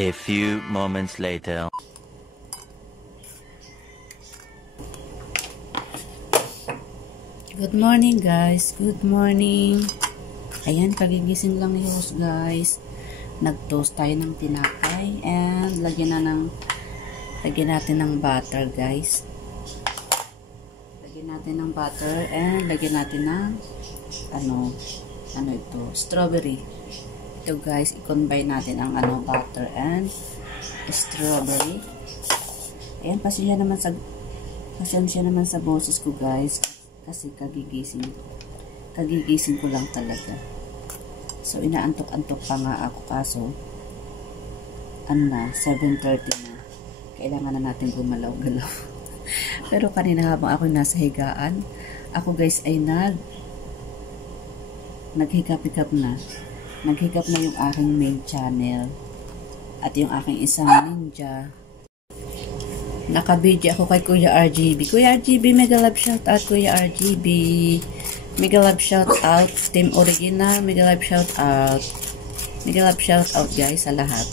A few moments later. Good morning guys, good morning. Ayan, pagigising lang ni Rose guys. Nag-toast tayo ng tinapay and lagyan natin ng butter guys. Lagyan natin ng butter and lagyan natin ng ano ito, strawberry. Ito guys, i-combine natin ang butter and strawberry. Ayan, pasensya naman sa boses ko guys kasi kagigising ko lang talaga. So inaantok-antok pa nga ako kaso 7:30 na. Kailangan na natin gumalaw-galaw. Pero kanina habang ako nasa higaan, ako guys ay naghikap-hikap na. Naghikap na yung aking main channel at yung aking isang ninja. Nakabidyo ako kay Kuya RGB. Kuya RGB, mega love shout out Kuya RGB. Mega love shout out Team Original. Mega love shout out. Mega love shout out guys sa lahat.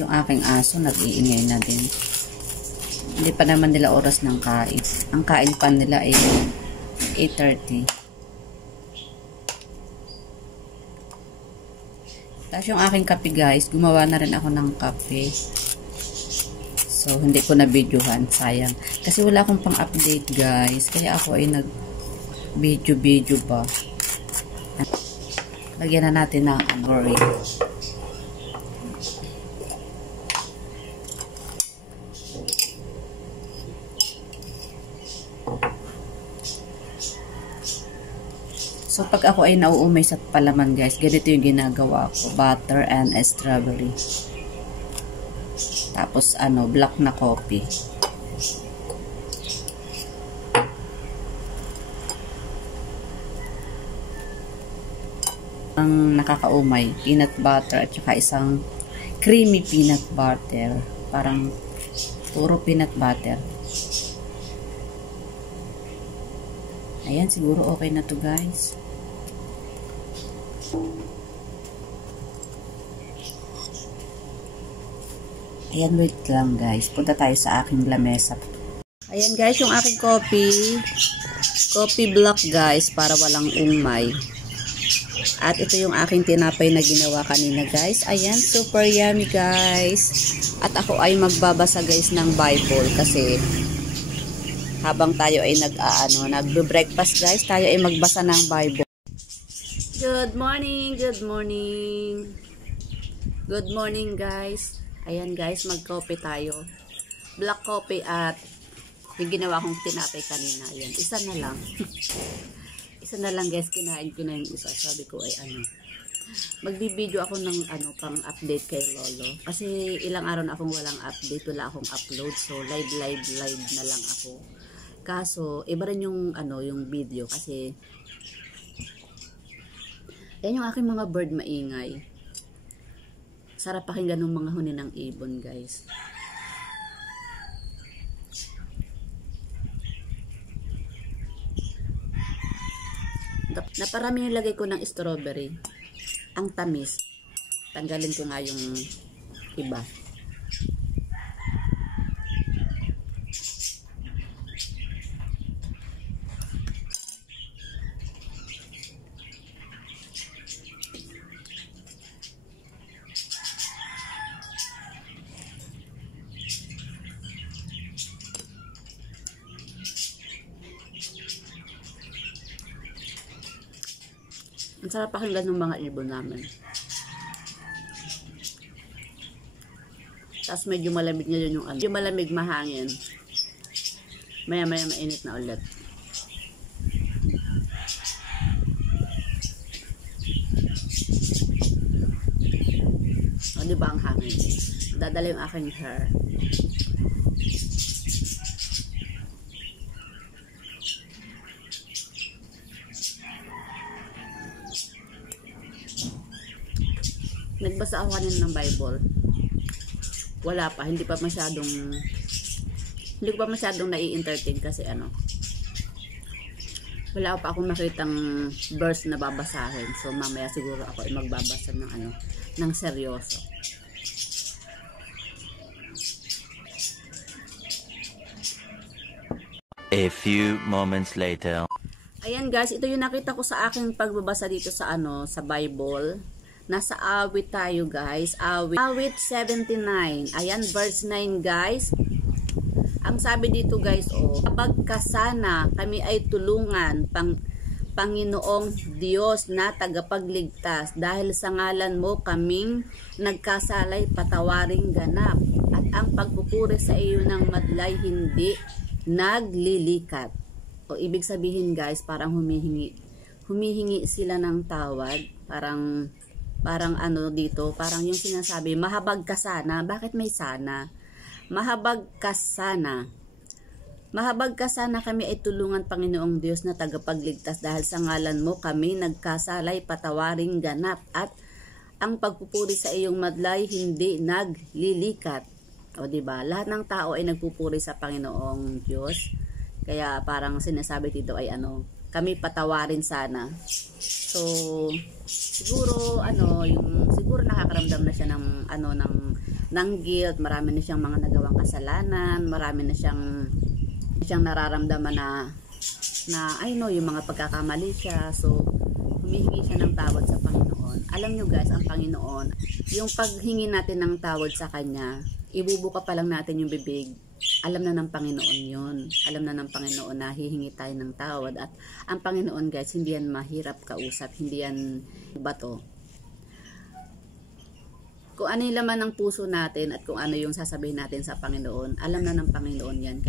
Yung aking aso nag-iingay na din. Hindi pa naman nila oras ng kain. Ang kain pa nila ay 8:30. Tapos yung aking kape guys, gumawa na rin ako ng kape. So hindi ko na videohan, sayang. Kasi wala akong pang update guys. Kaya ako ay nag-video ba. Lagyan na natin ng angori. So, pag ako ay nauumay sa palaman guys, ganito yung ginagawa ko. Butter and strawberry. Tapos, black na coffee. Ang nakakaumay, peanut butter at saka isang creamy peanut butter. Parang puro peanut butter. Ayan, siguro okay na to guys. Ayan, wait lang guys. Punta tayo sa aking lamesa. Ayan guys, yung aking coffee. Coffee black guys, para walang umay. At ito yung aking tinapay na ginawa kanina guys. Ayan, super yummy guys. At ako ay magbabasa guys ng Bible kasi habang tayo ay nagbe-breakfast guys, tayo ay magbasa ng Bible. Good morning, good morning. Good morning guys. Ayan guys, mag-coffee tayo. Black coffee at yung ginawa kong tinapay kanina. Ayan, isa na lang. Isa na lang guys, kinain ko na yung isa. Sabi ko ay magbibideo ako ng pang update kay Lolo. Kasi ilang araw na akong walang update, wala akong upload. So live na lang ako. Kaso, iba rin yung yung video kasi yan yung aking mga bird maingay. Sarap pakinggan ng mga huni ng ibon, guys. Naparami yung lagay ko ng strawberry. Ang tamis. Tanggalin ko nga yung iba. Ang sarap pakinggan ng mga ibon namin. Tapos medyo malamig ngayon yung medyo malamig mahangin. Maya mainit na ulit. O diba ang hangin? Dadala yung aking hair. Nagbasa ako kanina ng Bible. Wala pa, hindi pa masyadong Hindi ko pa masyadong nai-entertain kasi wala pa akong makitang verse na babasahin. So mamaya siguro ako ay magbabasa ng ng seryoso. A few moments later. Ayan guys, ito yung nakita ko sa aking pagbabasa dito sa sa Bible. Nasa awit tayo guys. Awit 79. Ayan, verse 9 guys. Ang sabi dito guys, pagkasana kami ay tulungan Panginoong Diyos na tagapagligtas, dahil sa ngalan mo kaming nagkasalay patawaring ganap, at ang pagpupuri sa iyo ng madlay hindi naglilikat. O ibig sabihin guys, parang humihingi sila ng tawad, parang dito, parang yung sinasabi, mahabag ka sana. Bakit may sana? Mahabag ka sana. Mahabag ka sana kami ay tulungan Panginoong Diyos na tagapagligtas, dahil sa ngalan mo kami nagkasalay patawaring ganap, at ang pagpupuri sa iyong madlay hindi naglilikat. O diba? Lahat ng tao ay nagpupuri sa Panginoong Diyos. Kaya parang sinasabi dito ay kami patawarin sana. So siguro siguro nakakaramdam na siya ng guilt, marami na siyang mga nagawang kasalanan, marami na siyang nararamdaman na yung mga pagkakamali siya. So humihingi siya ng tawad sa Panginoon. Alam nyo guys, ang Panginoon, yung paghingi natin ng tawad sa Kanya, ibubuka pa lang natin yung bibig, alam na ng Panginoon yun. Alam na ng Panginoon na hihingi tayo ng tawad. At ang Panginoon guys, hindi yan mahirap kausap, hindi yan bato. Kung ano yung laman ng puso natin at kung ano yung sasabihin natin sa Panginoon, alam na ng Panginoon yan.